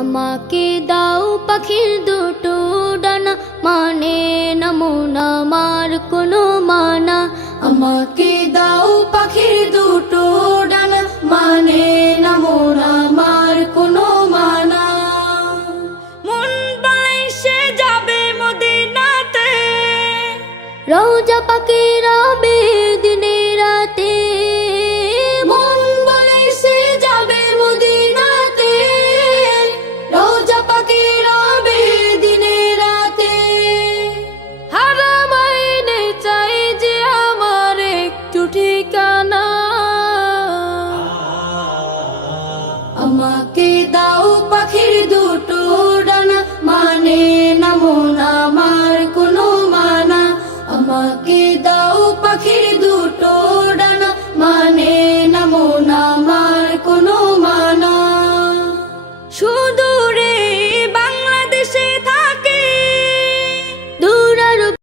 আমাকে দাও পাখির দুটো ডানা, মানে না মন আমার কোনো মানা। আমাকে দাও পাখির দুটো ডানা, মানে না মন আমার কোনো মানা। মন বলে সে যাবে মদিনাতে, রওজা পাকে রবে দিনে রাতে। মন বলে সে যাবে মদিনাতে, রওজা পাকে রবে দিনে রাতে। হারামাইনে চাই যে আমার একটু ঠিকানা, আমাকে দাও পাখির দুটো ডানা, মানে না মন আমার কোনো মানা। আমাকে দাও পাখির দুটো ডানা, মানে না মন আমার কোনো মানা। সুদূরে